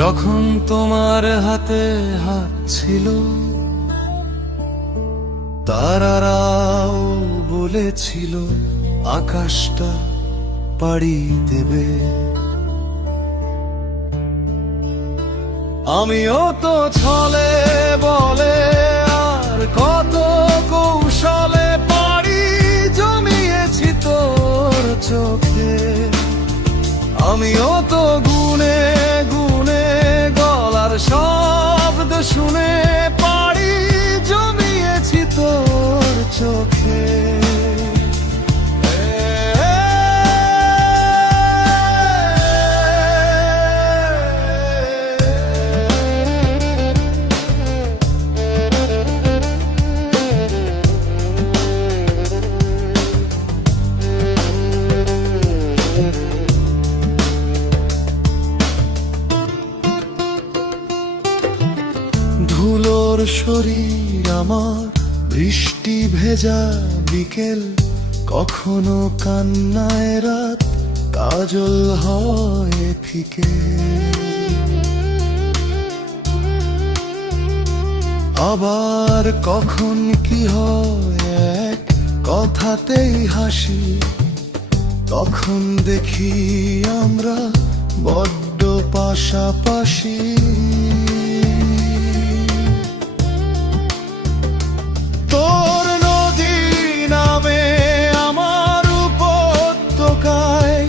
যখন তোমার হাতে হাত ছিল, তারারাও বলেছিল আকাশটা পাড়ি দেবে। আমিও তো ছলে বলে আর কত কৌশলে পাড়ি জমিয়েছি তোর চোখে। আমিও তো গুনে গুনে গলার শব্দ শুনে পাড়ি জমিয়েছি তোর চোখে। ধুলোর শরীর আমার, বৃষ্টি ভেজা বিকেল, কখনো কান্নায় রাত কাজল হয় ফিকে। আবার কখন কি হয় এক কথাতেই হাসি, তখন দেখি আমরা বড্ড পাশাপাশি। তোর নদী নামে আমার উপত্যকায়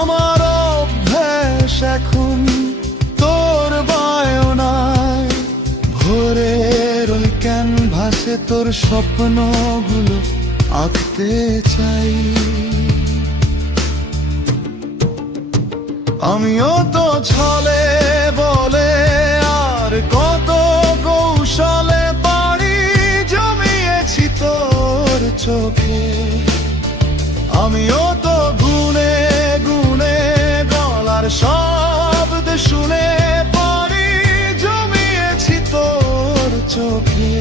আমার অভ্যাস এখন তোর বায়নায়। ভোরের ওই ক্যানভাসে তোর স্বপ্নগুলো আঁকতে চাই। আমিও তো ছলে বলে আর কত কৌশলে পাড়ি জমিয়েছি তোর চোখে। আমিও তো গুনে গুনে গলার শব্দ শুনে পাড়ি জমিয়েছি তোর চোখে।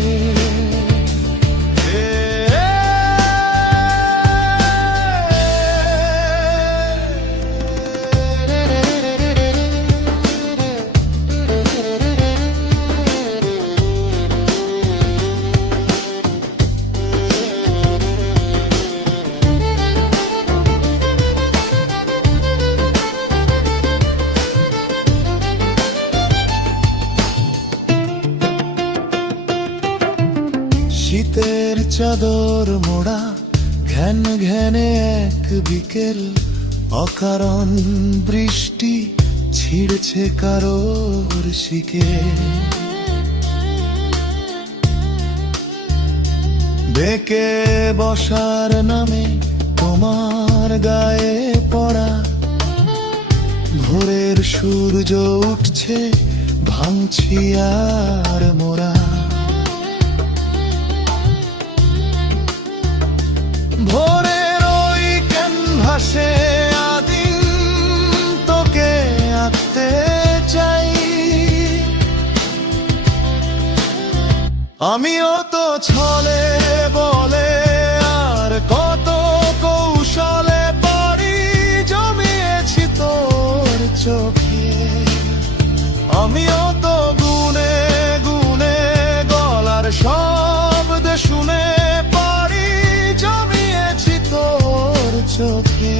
শীতের চাদর মোড়া ঘ্যান ঘ্যানে এক বিকেল, অকারণ বৃষ্টি ছিড়ছে কারোর শিকে। বেঁকে বসার নামে তোমার গায়ে পড়া, ভোরের সূর্য উঠছে ভাঙছি আর মোরা। ভোরের ওই ক্যানভাসে আদিন তোকে আঁকতে চাই। আমিও তো ছলে বলে আর কত কৌশলে পাড়ি জমিয়েছি তোর চোখে। আমিও তো গুনে গুনে গলার শব্দ শুনে পাড়ি জমিয়েছি তোর চোখে।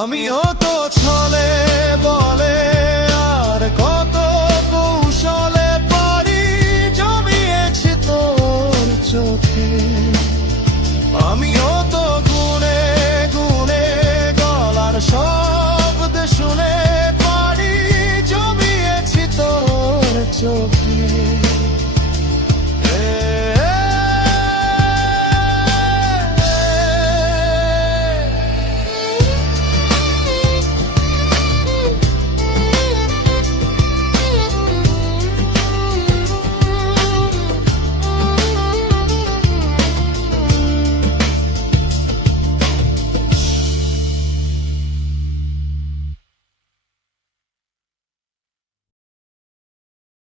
আমিও তো ছলে বলে আর কত কৌশলে পাড়ি জমিয়েছি তোর চোখে। আমিও তো গুনে গুনে গলার শব্দ শুনে পাড়ি জমিয়েছি তোর চোখে।